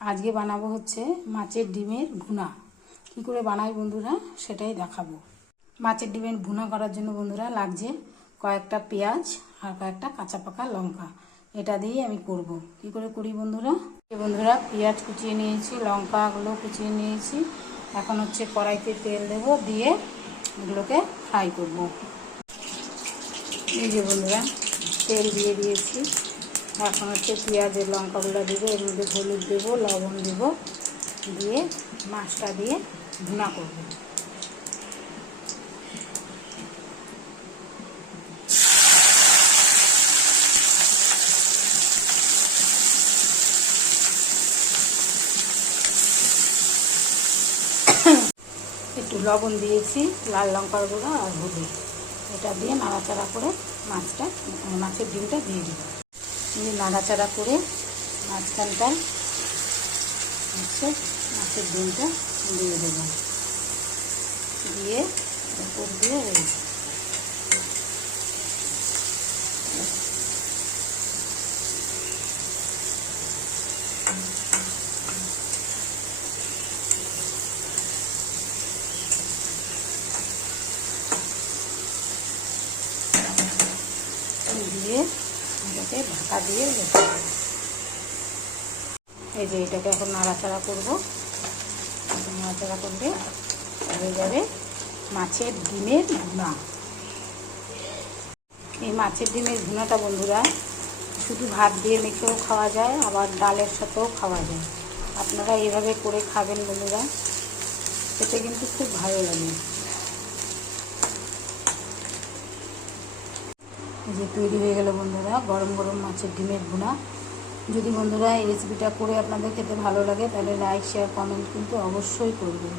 আজকে বানাবো হচ্ছে মাছের ডিমের ভুনা। কী করে বানাই বন্ধুরা সেটাই দেখাবো। মাছের ডিমের ভুনা করার জন্য বন্ধুরা লাগছে কয়েকটা পেঁয়াজ আর কয়েকটা কাঁচা পাকা লঙ্কা। এটা দিয়ে আমি করব। কি করে করি বন্ধুরা? বন্ধুরা পেঁয়াজ কুচিয়ে নিয়েছি, লঙ্কাগুলো কুচিয়ে নিয়েছি। এখন হচ্ছে কড়াইতে তেল দেব, দিয়ে এগুলোকে ফ্রাই করব। এই যে বন্ধুরা তেল দিয়ে দিয়েছি। এখন হচ্ছে পেঁয়াজের লঙ্কাগুলো দেবো, এর মধ্যে হলুদ দেবো, লবণ দেবো, দিয়ে মাছটা দিয়ে ভুনা করব। একটু লবণ দিয়েছি, লাল লঙ্কার গুঁড়ো আর হলুদ, এটা দিয়ে নাড়াচাড়া করে মাছের ডিমটা দিয়ে দেবো। নাড়াচাড়া করে মাঝখানটা হচ্ছে মাছের ডিমটা দিয়ে দেবো, দিয়ে উপর দিয়ে দিয়ে এটাকে ঢাকা দিয়ে রেখে দেবো। এই যে এটাকে এখন নাড়াচাড়া করবো। নাড়াচাড়া করলে হয়ে যাবে মাছের ডিমের ভুনা। এই মাছের ডিমের ভুনাটা বন্ধুরা শুধু ভাত দিয়ে মেখেও খাওয়া যায়, আবার ডালের সাথেও খাওয়া যায়। আপনারা এইভাবে করে খাবেন বন্ধুরা, খেতে কিন্তু খুব ভালো লাগে। এই যে তৈরি হয়ে গেল বন্ধুরা গরম গরম মাছের ডিমের ভুনা। যদি বন্ধুরা এই রেসিপিটা করে আপনাদের খেতে ভালো লাগে তাহলে লাইক শেয়ার কমেন্ট কিন্তু অবশ্যই করবেন।